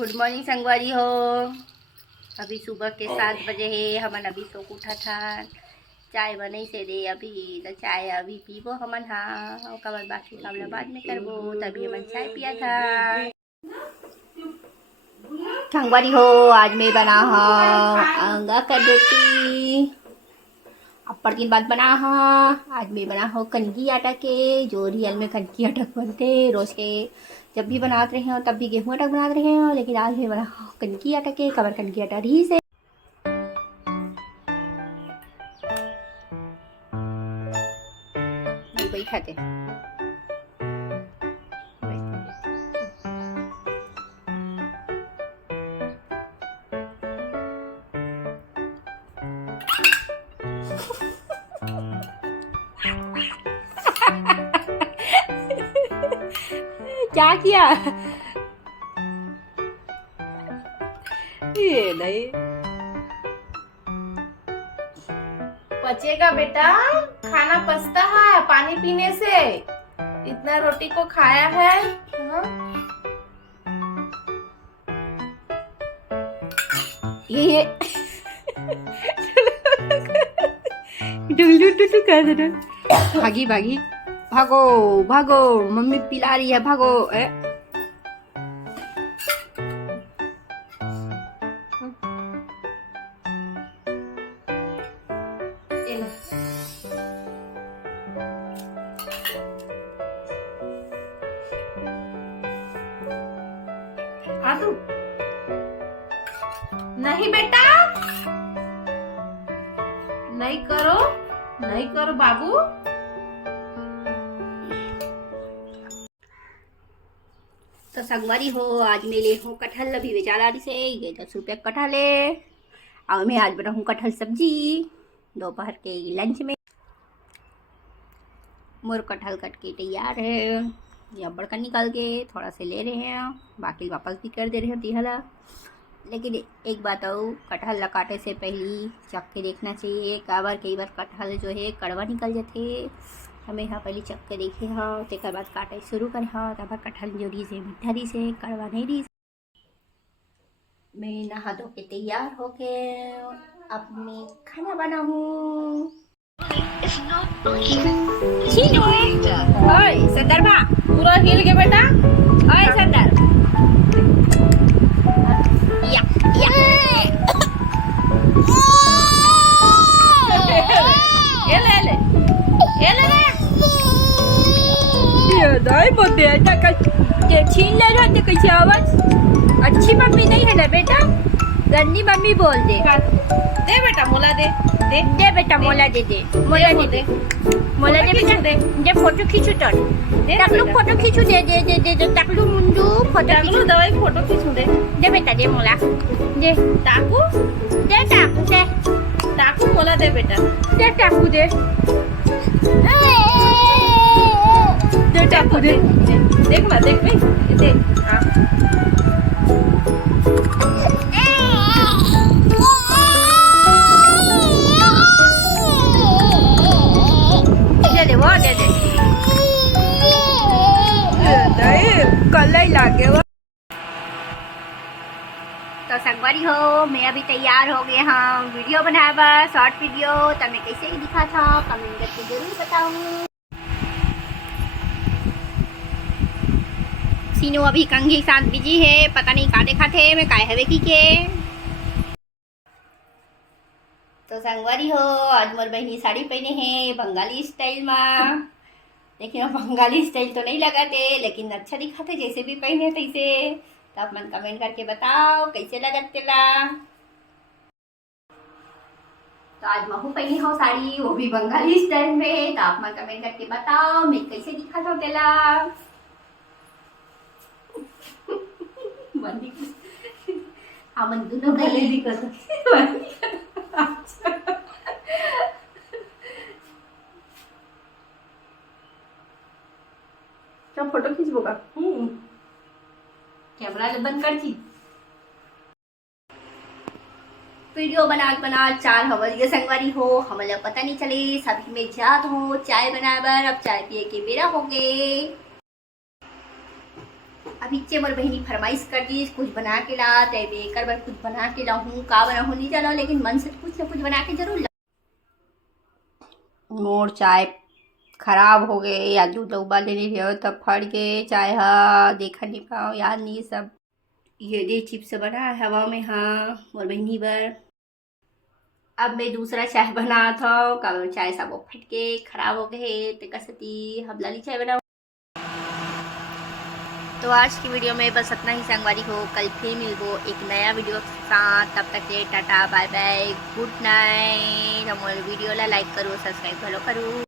Good morning संगवारी हो। अभी सुबह के 7 बजे है। हमन अभी सो उठा था। चाय बने से दे अभी तो चाय अभी पीबो हमन। हाँ ओकर बाद बाकी काम ला बाद में करबो। तभी हमन चाय पिया था। संगवारी हो आज मैं बना हूँ अंगा का रोटी। अपर दिन बाद बना हाँ। आज मैं बना हूँ कनकी आटा के, जो रियल में कनकी आटा बनते रोज के। जब भी बनाते रहे हो तब भी गेहूँ आटा बनाते रहे हो, लेकिन आज मैं बना हूँ कनकी आटा के। कबर कनकी आटा रही से बैठाते क्या किया ये नहीं बचेगा बेटा, खाना पचता है पानी पीने से। इतना रोटी को खाया है। हाँ? ये डुलू डुलू कर दे। भागी भागी भागो भागो, मम्मी पिला रही है, भागो। तू नहीं बेटा, नहीं करो, नहीं करो बाबू। तो संगवारी हो आज मैं ले हूँ कटहल। अभी बेचारा रही से ये 10 रुपये कटहल है। और मैं आज बनाऊँ कटहल सब्जी दोपहर के लंच में। मोर कटहल कट के तैयार है। ये बड़का निकाल के थोड़ा से ले रहे हैं, बाकी वापस भी कर दे रहे हैं तिहला। लेकिन एक बात और, कटहल काटे से पहले चख के देखना चाहिए। कई बार कटहल जो है कड़वा निकल जाते। हमें यहाँ पहले चख के देखे हाँ, तो बाद काटे शुरू करे हाँ। तब कटहल जो रही से मीठा रही से कड़वा नहीं रही। मैं नहा धो के तैयार हो के अब मैं खाना बनाऊँ। संदर्भा पूरा हिल गया बेटा। संदर्भ या या ये ले ले, ये ले ले। ये दाई बोलते हैं ये छीन ले रहा है। कैसे आवाज अच्छी मम्मी नहीं है ना बेटा, गंदी मम्मी बोल दे। दे बेटा मोला दे, दे दे बेटा मोला दे, दे मोला दे, दे मोला दे बेटा, दे दे फोटो खींचो। टकलू फोटो खींचो, दे दे दे दे टकलू मुंडू फोटो खींचो। दवाई फोटो खींचू दे बेटा दे मोला दे। टाकू दे टाकू दे, टाकू मोला दे बेटा, दे टाकू दे, दे टाकू दे। देख ना, देख भाई देख। हाँ दे दे वो दे दे। कल ही लागे वो। तो संगवारी हो मैं अभी तैयार हो गए हाँ। वीडियो बनाया बा शॉर्ट वीडियो। तो मैं कैसे ही दिखा था कमेंट करके जरूर बताऊँ। सीनू अभी कंघी साथ बिजी है, पता नहीं काटे खाते मैं काय हवे की के। तो संगवारी हो आज मोर बहनी साड़ी पहने हैं बंगाली स्टाइल में। देखिए बंगाली स्टाइल तो नहीं लगाते, लेकिन अच्छा दिखाते जैसे भी पहने तैसे। तो आप मन कमेंट करके बताओ कैसे लगते ला। तो आज महू पहनी हो साड़ी, वो भी बंगाली स्टाइल में। तो आप मन कमेंट करके बताओ मैं कैसे दिखा था तेला। हमन दोनों गले दिखत क्या फोटो खींचबो का? कैमरा बंद कर दी। वीडियो बना 4 बज गए संगवारी हो। हमें पता नहीं चले सभी में जात हो चाय बनाए बर। अब चाय पिए के बेरा हो गए। अब अभी चे मोर बहनी फरमाइश कर दी कुछ बना के ला, तब एकर बर कुछ बना के लाहूँ, का बनाहूँ नहीं जानो, लेकिन मन से कुछ न कुछ बना के जरूर ला। मोर चाय खराब हो गए या दूध उबाल लेने रहे तब फट गए चाय, हा देखा नहीं पाओ, याद नहीं सब। ये दे चिप्स बना है हवा में, हाँ मोर बहनी बर। अब मैं दूसरा चाय बना था, कल चाय सब फट के खराब हो गए, तो कसती हम लाली चाय बनाओ। तो आज की वीडियो में बस इतना ही संगवारी हो, कल फिर मिलबो एक नया वीडियो के साथ। तब तक के tata bye bye good night. हमारे वीडियो ला लाइक करो, सब्सक्राइब करो।